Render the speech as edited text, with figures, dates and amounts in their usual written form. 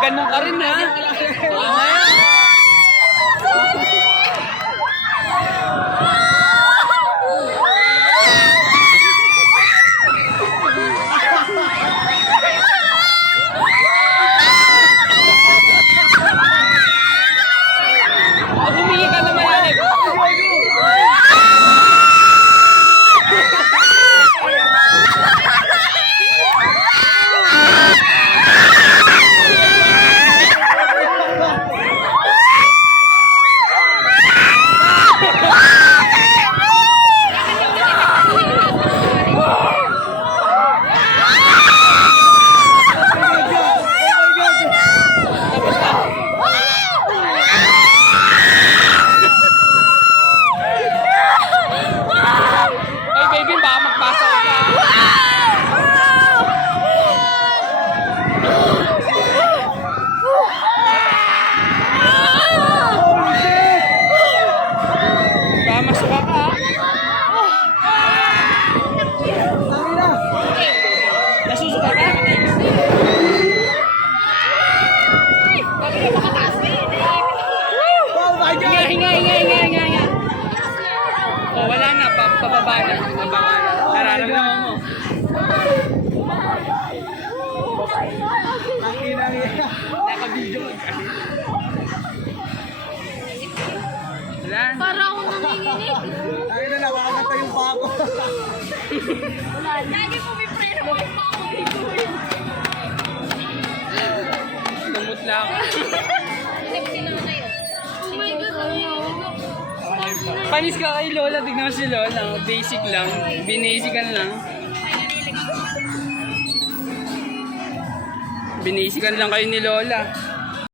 Ganun ka rin ha. Humingi ka naman yan. Ay baby, baka magpasa ka. Baka masuka ka. Nasusuka ka? Hinga. Oh, wala na, pababa na. Nararamdaman mo. Naka-video ka. Wala. Para ako nanginginig. Ay na, nakakanta yung bako. Lagi po may preno mo yung pa ako dito. Tumot lang. Oh my God, Panis ka kay Lola, tignan mo si Lola. Basic lang, binasican lang. Binasican lang kayo ni Lola.